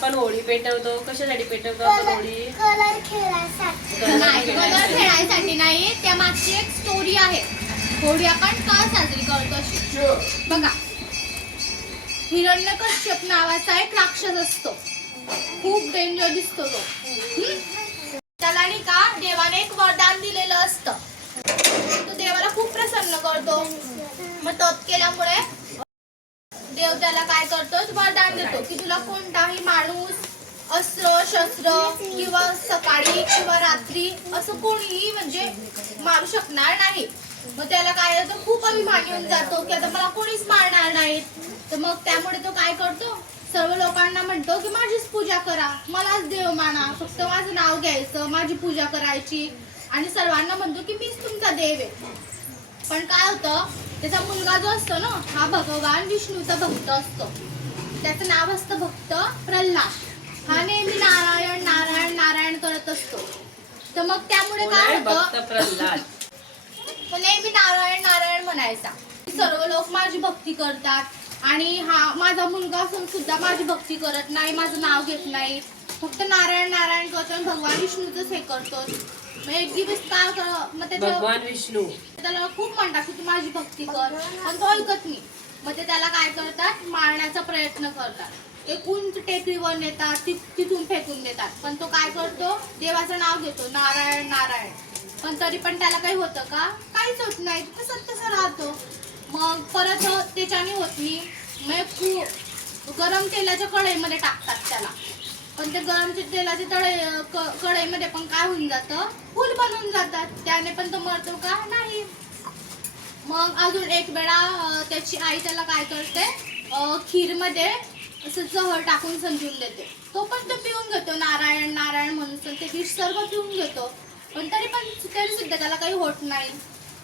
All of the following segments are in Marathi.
आपण होळी पेटवतो, कशासाठी पेटवतो आपण होळी? कलर खेळायसाठी नाही, त्या मागची एक स्टोरी आहे. होळी आपण का साजरी करतो अशी बघा. हिरण्यकश्यप नावाचा एक राक्षस असतो, खूप डेंजर दिसतो तो. त्याला नाही का देवाने एक वरदान दिलेलं असतं. तो देवाला खूप प्रसन्न करतो. मग तप केल्यामुळे देव त्याला काय करतो, वरदान देतो की तुला कोणताही माणूस, अस्त्र शस्त्र किंवा सकाळी किंवा रात्री असं कोणीही म्हणजे मारू शकणार नाही. मग त्याला काय होतं, खूप अभिमान येऊन जातो की आता मला कोणीच मारणार नाहीत. तर मग त्यामुळे तो काय करतो, सर्व लोकांना म्हणतो की माझीच पूजा करा, मलाच देव माना, फक्त माझं नाव घ्यायचं, माझी पूजा करायची आणि सर्वांना म्हणतो की मीच तुमचा देव आहे. पण काय होतं, त्याचा मुलगा जो असतो ना, हा भगवान विष्णूचा भक्त असतो. त्याचं नाव असतं भक्त प्रल्हाद. हा नेहमी नारायण नारायण नारायण करत असतो. तर मग त्यामुळे काय होतं, प्रल्हाद तो नेहमी नारायण नारायण म्हणायचा. सर्व लोक माझी भक्ती करतात आणि हा माझा मुलगा असून सुद्धा माझी भक्ती करत नाही, माझं नाव घेत नाही, फक्त नारायण नारायण करतो आणि भगवान विष्णूच हे करतो. मग एक दिवस काय मग भगवान विष्णू त्याला खूप म्हणतात की तू माझी भक्ती कर, पण तो ऐकत नाही. मग ते त्याला काय करतात, मारण्याचा प्रयत्न करतात. एक उंच टेकडीवर नेतात, तिथून फेकून देतात. पण तो काय करतो, देवाचं नाव घेतो नारायण नारायण. पण तरी पण त्याला काही होतं का, काहीच होत नाही, तसं राहतो. मग परत त्याच्याने होत नाही. मग गरम तेलाच्या कढईमध्ये टाकतात त्याला. पण ते गरम तेलाच्या कढईमध्ये पण काय होऊन जातं, फूल बनवून जातात. त्याने पण तो मरतो का, नाही. मग अजून एक वेळा त्याची आई त्याला काय करते, खीरमध्ये असं जहर टाकून समजून देते. तो पण तो पिऊन घेतो नारायण नारायण म्हणून, ते विष सर्व पिऊन घेतो. पण तरी सुद्धा त्याला काही होत नाही.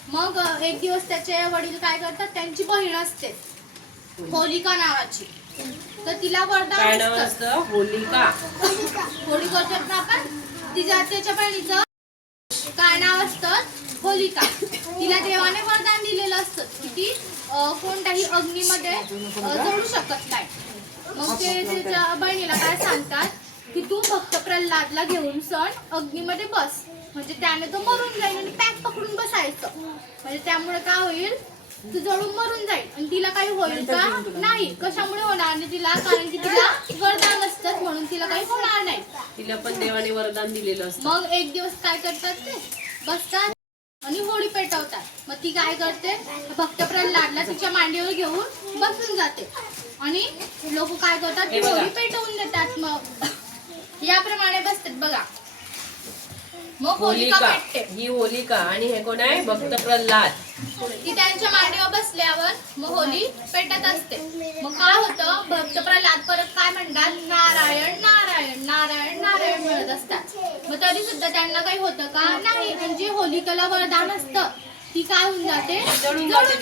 मग एक दिवस त्याचे वडील काय करतात, त्यांची बहीण असते होलिका नावाची. तर तिला वरदान असतं, होलिका. होळी करतात ना आपण, त्याच्या बहिणीचं काय नाव असतं, होलिका. तिला देवाने वरदान दिलेलं असतं की ती कोणत्याही अग्नीमध्ये जळू शकत नाही. मग ते त्याच्या बहिणीला काय सांगतात की तू फक्त प्रल्हादला घेऊन सण अग्नीमध्ये बस, म्हणजे त्याने तो मरून जाईल आणि पॅक पकडून बसायचं. म्हणजे त्यामुळे काय होईल, तू जळून मरून जाईल. आणि तिला काही होईल का, नाही. कशामुळे होणार नाही तिला, कारण की तिला वरदान असतात म्हणून तिला काही होणार नाही. तिला पण देवाने वरदान दिलेलं असतं. मग एक दिवस काय करतात, ते बसतात आणि होळी पेटवतात. मग ती काय करते, भक्त प्रल्हादला तिच्या मांडीवर घेऊन बसून जाते आणि लोक काय करतात, ती होळी पेटवून देतात. मग याप्रमाणे बसतात बघा. मग होलिका पेटते. ही होलिका आणि हे कोण आहे, भक्त प्रल्हाद. ती त्यांच्या मांडीवर बसल्यावर मग होळी पेटत असते. मग काय होतं, भक्त प्रल्हाद परत काय म्हणतात, नारायण नारायण नारायण नारायण म्हणत असतात. मग तरी सुद्धा त्यांना काही होतं का, नाही. म्हणजे होलिकेला वरदान असतं, ती काय होऊन जाते, जळून जाते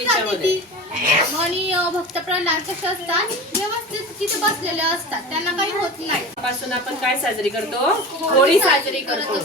ती. आणि भक्त प्रल्हाद कसे असतात, व्यवस्थित तिथे बसलेले असतात, त्यांना काही होत नाही. पासून आपण काय साजरी करतो, होळी साजरी करतो.